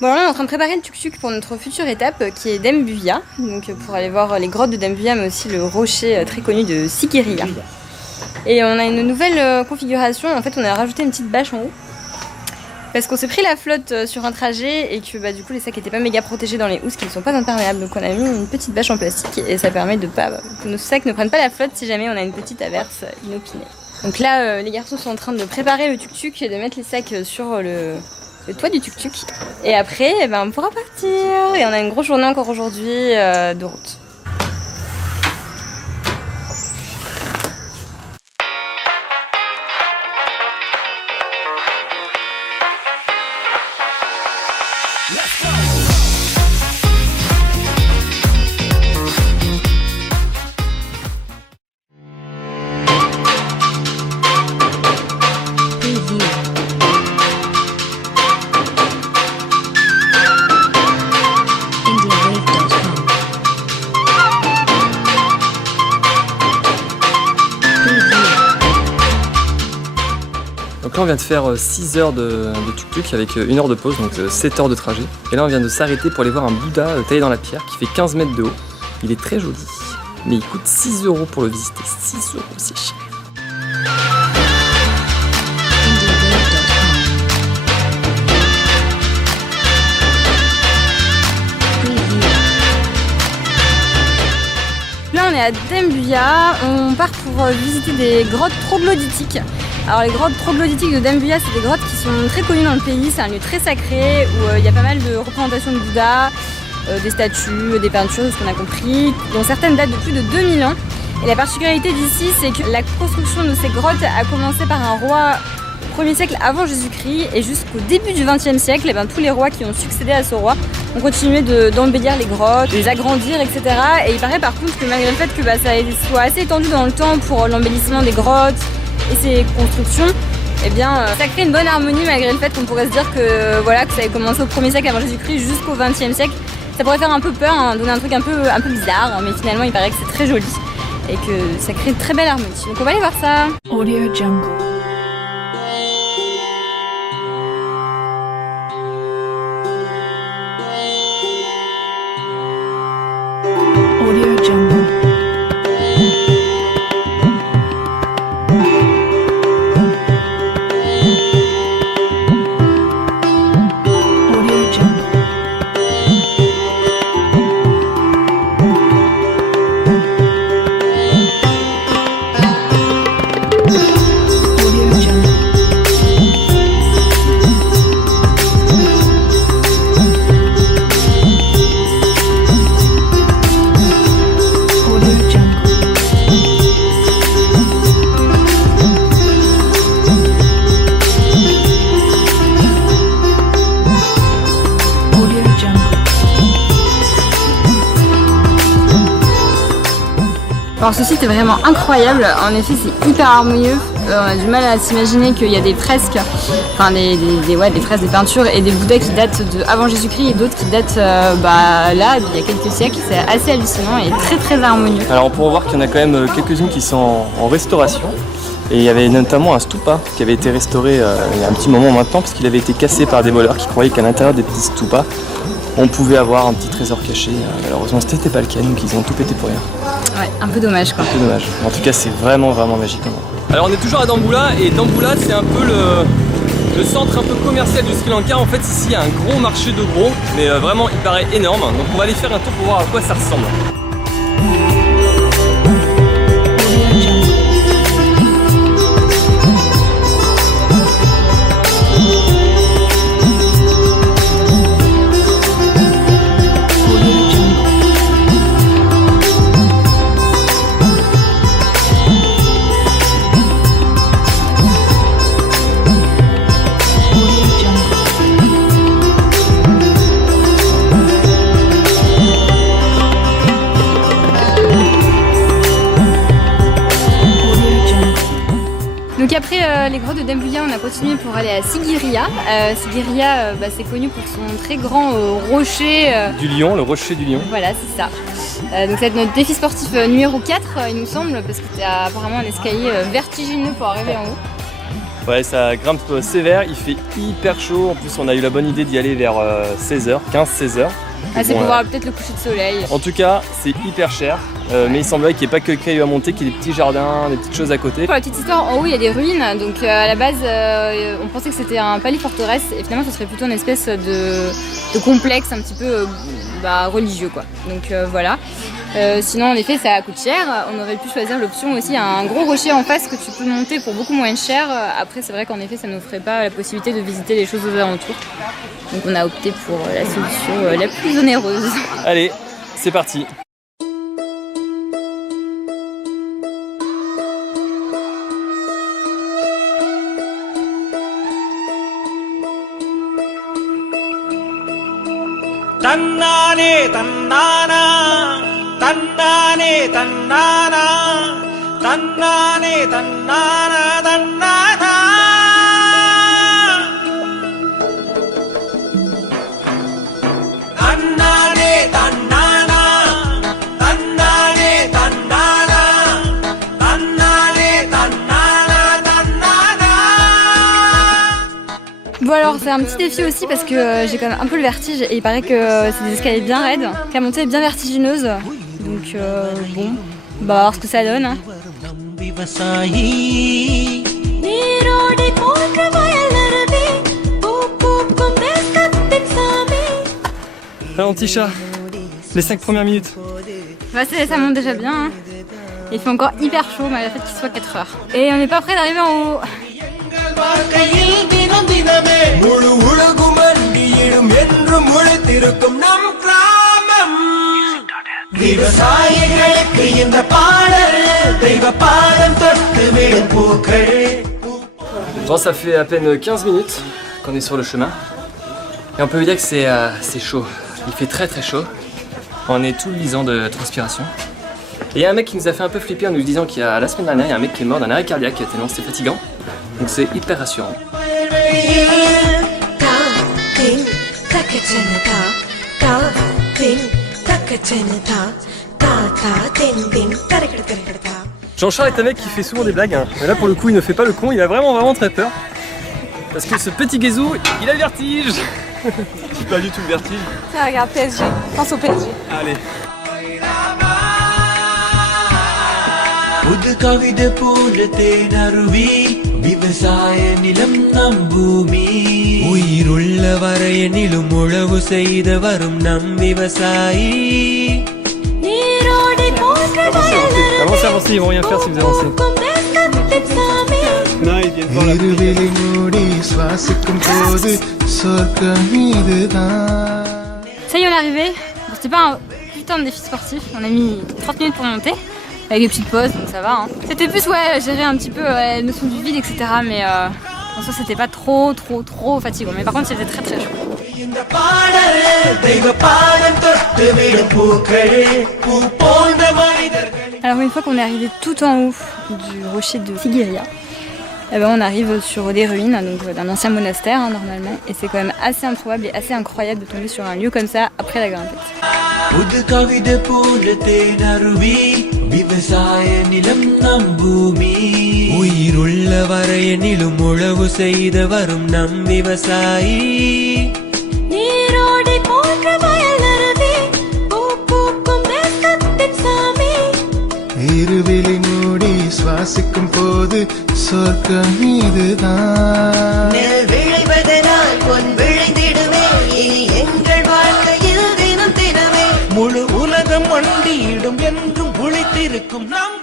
Bon, là, on est en train de préparer le tuk-tuk pour notre future étape qui est Dembuya, donc pour aller voir les grottes de Dembuya mais aussi le rocher très connu de Sigiriya. Et on a une nouvelle configuration, en fait on a rajouté une petite bâche en haut parce qu'on s'est pris la flotte sur un trajet et que du coup les sacs n'étaient pas méga protégés dans les housses qui ne sont pas imperméables, donc on a mis une petite bâche en plastique et ça permet que nos sacs ne prennent pas la flotte si jamais on a une petite averse inopinée. Donc là les garçons sont en train de préparer le tuk-tuk et de mettre les sacs sur le toit du tuk-tuk et après on pourra partir et on a une grosse journée encore aujourd'hui de route. Donc là on vient de faire 6 heures de tuk-tuk avec 1 heure de pause, donc 7 heures de trajet. Et là on vient de s'arrêter pour aller voir un Bouddha taillé dans la pierre qui fait 15 mètres de haut. Il est très joli, mais il coûte 6 € pour le visiter. 6 €, c'est cher. Là on est à Dembuya, on part pour visiter des grottes troglodytiques. Alors les grottes troglodytiques de Dembuya, c'est des grottes qui sont très connues dans le pays, c'est un lieu très sacré où il y a pas mal de représentations de Bouddha, des statues, des peintures, de ce qu'on a compris, dont certaines datent de plus de 2000 ans. Et la particularité d'ici, c'est que la construction de ces grottes a commencé par un roi au 1er siècle avant Jésus-Christ et jusqu'au début du 20e siècle, tous les rois qui ont succédé à ce roi ont continué d'embellir les grottes, de les agrandir, etc. Et il paraît par contre que malgré le fait que ça soit assez étendu dans le temps pour l'embellissement des grottes et ses constructions, ça crée une bonne harmonie malgré le fait qu'on pourrait se dire que ça avait commencé au 1er siècle avant Jésus-Christ jusqu'au 20e siècle. Ça pourrait faire un peu peur, donner un truc un peu bizarre, mais finalement il paraît que c'est très joli et que ça crée une très belle harmonie. Donc on va aller voir ça. Audio Jungle. Audio Jungle. Alors ce site est vraiment incroyable, en effet c'est hyper harmonieux, on a du mal à s'imaginer qu'il y a des fresques, des fresques, des peintures et des Bouddhas qui datent avant Jésus-Christ et d'autres qui datent il y a quelques siècles, c'est assez hallucinant et très très harmonieux. Alors on pourra voir qu'il y en a quand même quelques-unes qui sont en restauration. Et il y avait notamment un stupa qui avait été restauré il y a un petit moment maintenant parce qu'il avait été cassé par des voleurs qui croyaient qu'à l'intérieur des petits stupas on pouvait avoir un petit trésor caché. Malheureusement c'était pas le cas, donc ils ont tout pété pour rien. Ouais, un peu dommage quoi. Un peu dommage. En tout cas c'est vraiment magique. Alors on est toujours à Dambulla et Dambulla c'est un peu le centre un peu commercial du Sri Lanka. En fait ici il y a un gros marché de gros, mais vraiment il paraît énorme. Donc on va aller faire un tour pour voir à quoi ça ressemble. Donc après les grottes de Dembuya, on a continué pour aller à Sigiriya. Sigiriya, c'est connu pour son très grand rocher. Du lion, le rocher du lion. Voilà, c'est ça. Donc ça va être notre défi sportif numéro 4, il nous semble, parce que c'est apparemment un escalier vertigineux pour arriver en haut. Ouais, ça grimpe sévère, il fait hyper chaud. En plus, on a eu la bonne idée d'y aller vers 16h, 15-16h. Ah, c'est pour voir peut-être le coucher de soleil. En tout cas, c'est hyper cher, mais il semblerait qu'il n'y ait pas que le caillou à monter, qu'il y ait des petits jardins, des petites choses à côté. Pour la petite histoire, en haut il y a des ruines, donc à la base on pensait que c'était un palais forteresse et finalement ce serait plutôt une espèce de complexe un petit peu religieux quoi. Donc voilà. Sinon en effet ça coûte cher, on aurait pu choisir l'option aussi, un gros rocher en face que tu peux monter pour beaucoup moins cher. Après c'est vrai qu'en effet ça n'offrait pas la possibilité de visiter les choses aux alentours. Donc on a opté pour la solution la plus onéreuse. Allez, c'est parti. Tannane tannana, tannane tannana, tannane tannana, tannana. Tannane tannana, tannane tannana, tannane tannana, tannana. Bon alors c'est un petit défi aussi parce que j'ai quand même un peu le vertige et il paraît que c'est des escaliers bien raides, que la montée est bien vertigineuse. Donc bon, on va voir ce que ça donne. Hein. Ralenti chat, les 5 premières minutes. Bah, ça monte déjà bien. Hein. Il fait encore hyper chaud malgré le fait qu'il soit 4 heures. Et on n'est pas près d'arriver en haut. Bon, ça fait à peine 15 minutes qu'on est sur le chemin. Et on peut vous dire que c'est chaud. Il fait très très chaud. On est tout luisant de transpiration. Et il y a un mec qui nous a fait un peu flipper en nous disant qu'il y a la semaine dernière, il y a un mec qui est mort d'un arrêt cardiaque tellement c'était fatigant. Donc c'est hyper rassurant. Jean-Charles est un mec qui fait souvent des blagues, hein. Mais là pour le coup il ne fait pas le con, il a vraiment très peur. Parce que ce petit guézou, il a le vertige. J'ai pas du tout le vertige. Ah, regarde PSG, pense au PSG. Allez. புது கவிதை போல தேனருவி விவசாய நிலம் நம் பூமி உயிருள்ள வரையனிலும் உழவு செய்த வரும் நம் விவசாயி Avancez, ils vont rien faire si vous avancez. Non, ils viennent voir la Ça y est, on est arrivé. Bon, c'était pas un putain de défi sportif, on a mis 30 minutes pour monter. Avec des petites pauses, donc ça va. Hein. C'était plus gérer un petit peu la notion du vide, etc. Mais en soi, c'était pas trop fatigant. Mais par contre, c'était très chaud. Alors une fois qu'on est arrivé tout en haut du rocher de Sigiriya, eh ben, on arrive sur des ruines donc d'un ancien monastère hein, normalement. Et c'est quand même assez improbable et assez incroyable de tomber sur un lieu comme ça après la grimpette. புது கவிதை போல தேனருவி விவசாய நிலம் நம் பூமி உயிருள்ள வரையனிலும் உழவு செய்த வரும் நம் விவசாயி நீரோடை போன்ற வயலருவி பூ பூக்கும் தேசத்தின் சாமி இருவிழி மூடி சுவாசிக்கும் போது சொர்க்கம் இதுதான் நெல் விளைவதனால் பொன் விளைந்திடுமே இனி எங்கள் வாழ்க்கையில் தினம் தினமே முழு உலகம் மண்டியிடும் என்றும் உழைத்திருக்கும் நாம்